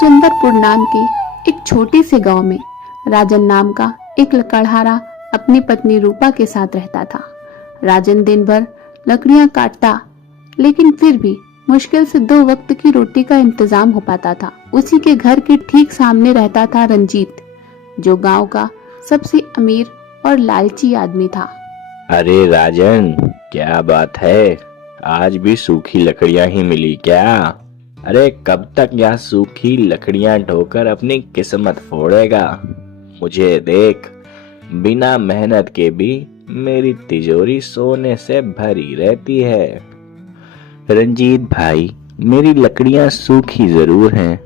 सुंदरपुर नाम के एक छोटे से गांव में राजन नाम का एक लकड़हारा अपनी पत्नी रूपा के साथ रहता था। राजन दिन भर लकड़ियां काटता, लेकिन फिर भी मुश्किल से 2 वक्त की रोटी का इंतजाम हो पाता था। उसी के घर के ठीक सामने रहता था रंजीत, जो गांव का सबसे अमीर और लालची आदमी था। अरे राजन, क्या बात है, आज भी सूखी लकड़ियां ही मिली क्या? अरे कब तक यह सूखी लकड़ियां ढोकर अपनी किस्मत फोड़ेगा? मुझे देख, बिना मेहनत के भी मेरी तिजोरी सोने से भरी रहती है। रंजीत भाई, मेरी लकड़ियां सूखी जरूर हैं,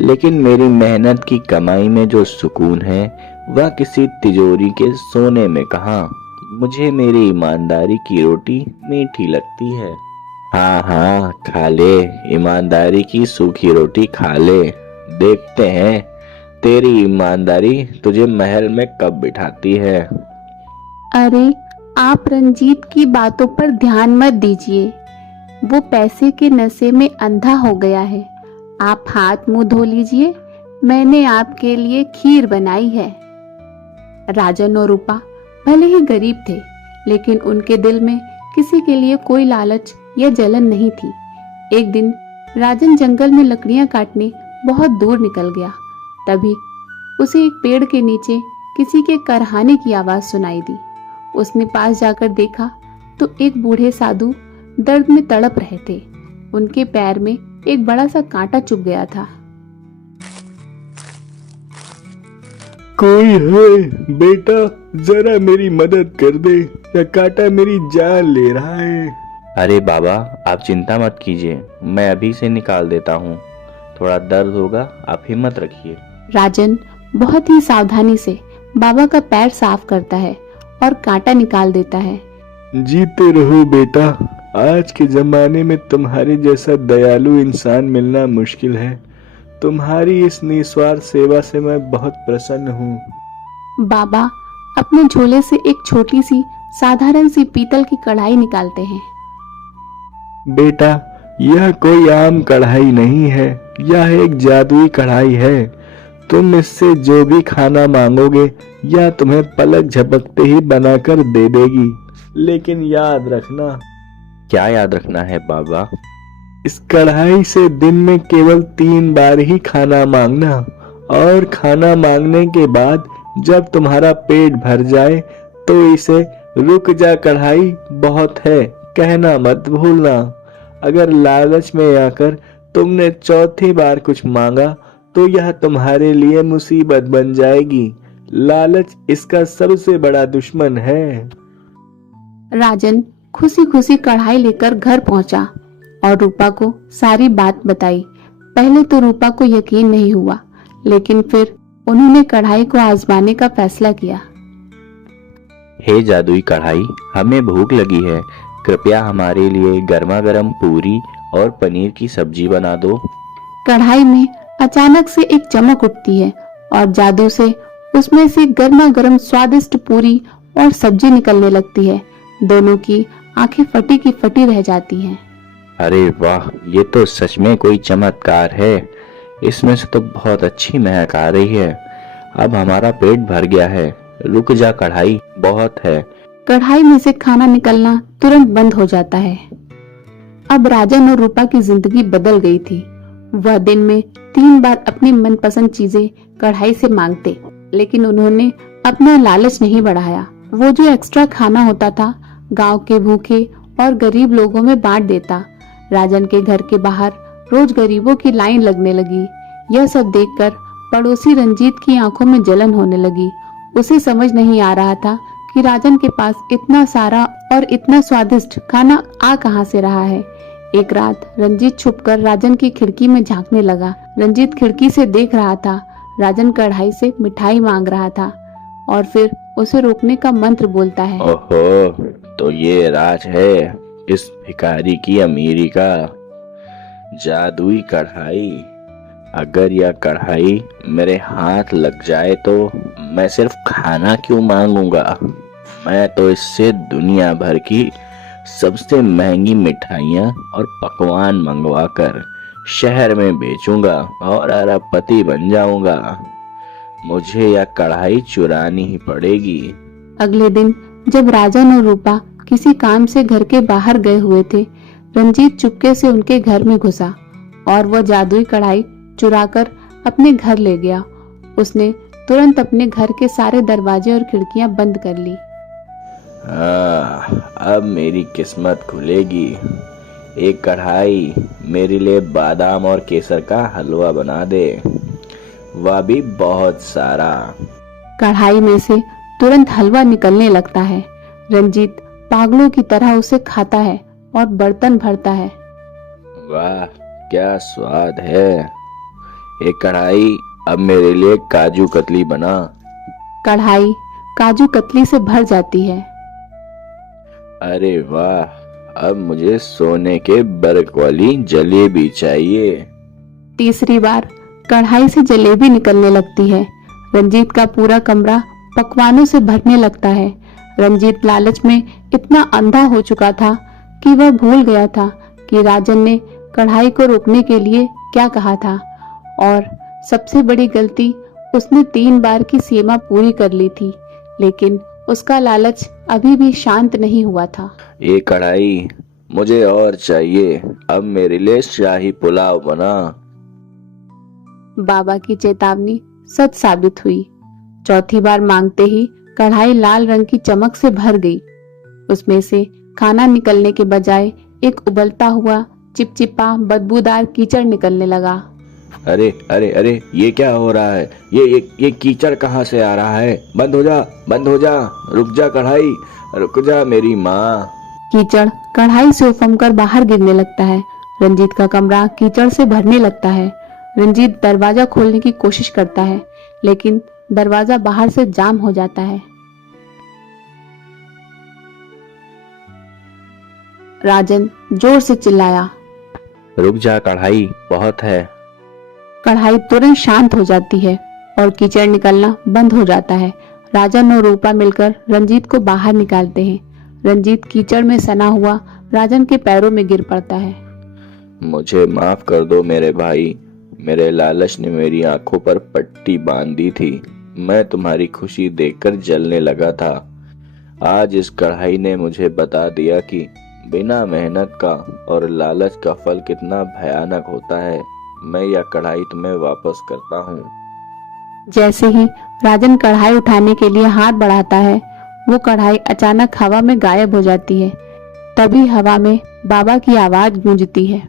लेकिन मेरी मेहनत की कमाई में जो सुकून है वह किसी तिजोरी के सोने में कहाँ। मुझे मेरी ईमानदारी की रोटी मीठी लगती है। हाँ हाँ, खा ले, ईमानदारी की सूखी रोटी खा ले। देखते हैं तेरी ईमानदारी तुझे महल में कब बिठाती है। अरे आप रंजीत की बातों पर ध्यान मत दीजिए, वो पैसे के नशे में अंधा हो गया है। आप हाथ मुंह धो लीजिए, मैंने आपके लिए खीर बनाई है। राजन और रूपा भले ही गरीब थे, लेकिन उनके दिल में किसी के लिए कोई लालच या जलन नहीं थी। एक दिन राजन जंगल में लकड़ियां काटने बहुत दूर निकल गया। तभी उसे एक पेड़ के नीचे किसी के करहाने की आवाज सुनाई दी। उसने पास जाकर देखा तो एक बूढ़े साधु दर्द में तड़प रहे थे। उनके पैर में एक बड़ा सा कांटा चुभ गया था। कोई है बेटा, जरा मेरी मदद कर दे, यह कांटा मेरी जान ले रहा है। अरे बाबा, आप चिंता मत कीजिए, मैं अभी से निकाल देता हूँ। थोड़ा दर्द होगा, आप हिम्मत रखिए। राजन बहुत ही सावधानी से बाबा का पैर साफ करता है और कांटा निकाल देता है। जीते रहो बेटा, आज के जमाने में तुम्हारे जैसा दयालु इंसान मिलना मुश्किल है। तुम्हारी इस निस्वार्थ सेवा से मैं बहुत प्रसन्न हूँ। बाबा अपने झोले से एक छोटी सी साधारण सी पीतल की कढ़ाई निकालते हैं। बेटा, यह कोई आम कढ़ाई नहीं है, यह एक जादुई कढ़ाई है। तुम इससे जो भी खाना मांगोगे यह तुम्हें पलक झपकते ही बनाकर दे देगी। लेकिन याद रखना। क्या याद रखना है बाबा? इस कढ़ाई से दिन में केवल 3 बार ही खाना मांगना, और खाना मांगने के बाद जब तुम्हारा पेट भर जाए तो इसे रुक जा कढ़ाई बहुत है कहना मत भूलना। अगर लालच में आकर तुमने 4थी बार कुछ मांगा तो यह तुम्हारे लिए मुसीबत बन जाएगी। लालच इसका सबसे बड़ा दुश्मन है। राजन खुशी खुशी कढ़ाई लेकर घर पहुंचा और रूपा को सारी बात बताई। पहले तो रूपा को यकीन नहीं हुआ, लेकिन फिर उन्होंने कढ़ाई को आजमाने का फैसला किया। हे जादुई कढ़ाई, हमें भूख लगी है, कृपया हमारे लिए गर्मा गर्म पूरी और पनीर की सब्जी बना दो। कढ़ाई में अचानक से एक चमक उठती है और जादू से उसमें से गर्मा गर्म स्वादिष्ट पूरी और सब्जी निकलने लगती है। दोनों की आंखें फटी की फटी रह जाती हैं। अरे वाह, ये तो सच में कोई चमत्कार है। इसमें से तो बहुत अच्छी महक आ रही है। अब हमारा पेट भर गया है। रुक जा कढ़ाई, बहुत है। कढ़ाई में से खाना निकलना तुरंत बंद हो जाता है। अब राजन और रूपा की जिंदगी बदल गई थी। वह दिन में 3 बार अपनी मनपसंद चीजें कढ़ाई से मांगते, लेकिन उन्होंने अपना लालच नहीं बढ़ाया। वो जो एक्स्ट्रा खाना होता था गांव के भूखे और गरीब लोगों में बांट देता। राजन के घर के बाहर रोज गरीबों की लाइन लगने लगी। यह सब देखकर पड़ोसी रंजीत की आंखों में जलन होने लगी। उसे समझ नहीं आ रहा था कि राजन के पास इतना सारा और इतना स्वादिष्ट खाना आ कहां से रहा है। एक रात रंजीत छुपकर राजन की खिड़की में झांकने लगा। रंजीत खिड़की से देख रहा था राजन कढ़ाई से मिठाई मांग रहा था और फिर उसे रोकने का मंत्र बोलता है। ओहो, तो ये राज है इस भिखारी की अमीरी का। जादुई कढ़ाई। अगर यह कढ़ाई मेरे हाथ लग जाए तो मैं सिर्फ खाना क्यों मांगूंगा, मैं तो इससे दुनिया भर की सबसे महंगी मिठाइयाँ और पकवान मंगवाकर शहर में बेचूंगा और अरबपति बन जाऊंगा। मुझे यह कढ़ाई चुरानी ही पड़ेगी। अगले दिन जब राजन और रूपा किसी काम से घर के बाहर गए हुए थे, रंजीत चुपके से उनके घर में घुसा और वह जादुई कढ़ाई चुराकर अपने घर ले गया। उसने तुरंत अपने घर के सारे दरवाजे और खिड़कियां बंद कर ली। अब मेरी किस्मत खुलेगी। एक कढ़ाई मेरे लिए बादाम और केसर का हलवा बना दे, वह भी बहुत सारा। कढ़ाई में से तुरंत हलवा निकलने लगता है। रंजीत पागलों की तरह उसे खाता है और बर्तन भरता है। वाह क्या स्वाद है। एक कढ़ाई अब मेरे लिए काजू कतली बना। कढ़ाई काजू कतली से भर जाती है। अरे वाह, अब मुझे सोने के बर्क वाली जलेबी चाहिए। तीसरी बार कढ़ाई से जलेबी निकलने लगती है। रंजीत का पूरा कमरा पकवानों से भरने लगता है। रंजीत लालच में इतना अंधा हो चुका था कि वह भूल गया था कि राजन ने कढ़ाई को रोकने के लिए क्या कहा था, और सबसे बड़ी गलती, उसने 3 बार की सीमा पूरी कर ली थी, लेकिन उसका लालच अभी भी शांत नहीं हुआ था। ये कढ़ाई मुझे और चाहिए। अब मेरे लिए शाही पुलाव बना। बाबा की चेतावनी सच साबित हुई। चौथी बार मांगते ही कढ़ाई लाल रंग की चमक से भर गई। उसमें से खाना निकलने के बजाय एक उबलता हुआ चिपचिपा बदबूदार कीचड़ निकलने लगा। अरे अरे अरे, ये क्या हो रहा है? ये कीचड़ कहाँ से आ रहा है? बंद हो जा, बंद हो जा, रुक जा कढ़ाई, रुक जा मेरी माँ। कीचड़ कढ़ाई से उफमकर बाहर गिरने लगता है। रंजीत का कमरा कीचड़ से भरने लगता है। रंजीत दरवाजा खोलने की कोशिश करता है, लेकिन दरवाजा बाहर से जाम हो जाता है। राजन जोर से चिल्लाया। रुक जा कढ़ाई, बहुत है। कढ़ाई तुरंत शांत हो जाती है और कीचड़ निकलना बंद हो जाता है। राजन और रूपा मिलकर रंजीत को बाहर निकालते हैं। रंजीत कीचड़ में सना हुआ राजन के पैरों में गिर पड़ता है। मुझे माफ कर दो मेरे भाई। मेरे लालच ने मेरी आंखों पर पट्टी बांध दी थी। मैं तुम्हारी खुशी देखकर जलने लगा था। आज इस कढ़ाई ने मुझे बता दिया कि बिना मेहनत का और लालच का फल कितना भयानक होता है। मैं यह कढ़ाई तुम्हें वापस करता हूँ। जैसे ही राजन कढ़ाई उठाने के लिए हाथ बढ़ाता है, वो कढ़ाई अचानक हवा में गायब हो जाती है। तभी हवा में बाबा की आवाज गूंजती है।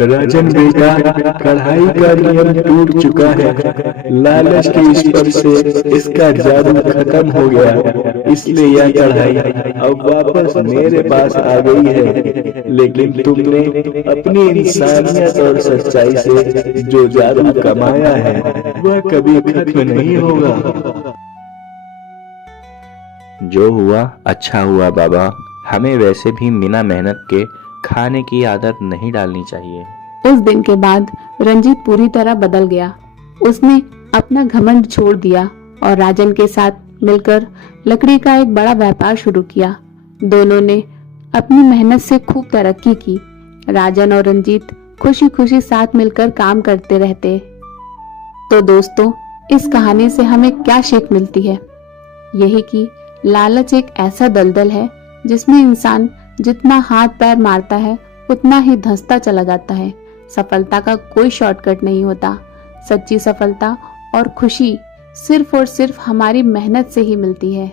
राजन बेटा, कढ़ाई का नियम टूट चुका है। लालच के स्पर्श से इसका जादू खत्म हो गया, इसलिए यह कढ़ाई अब वापस मेरे पास आ गई है। लेकिन तुमने अपनी इंसानियत और सच्चाई से जो जादू कमाया है, वह कभी खत्म नहीं होगा। जो हुआ अच्छा हुआ बाबा। हमें वैसे भी बिना मेहनत के खाने की आदत नहीं डालनी चाहिए। उस दिन के बाद रंजीत पूरी तरह बदल गया। उसने अपना घमंड छोड़ दिया और राजन के साथ मिलकर लकड़ी का एक बड़ा व्यापार शुरू किया। दोनों ने अपनी मेहनत से खूब तरक्की की। राजन और रंजीत खुशी खुशी साथ मिलकर काम करते रहते। तो दोस्तों, इस कहानी से हमें क्या सीख मिलती है? यही कि लालच एक ऐसा दलदल है जिसमें इंसान जितना हाथ पैर मारता है उतना ही धंसता चला जाता है। सफलता का कोई शॉर्टकट नहीं होता। सच्ची सफलता और खुशी सिर्फ और सिर्फ हमारी मेहनत से ही मिलती है।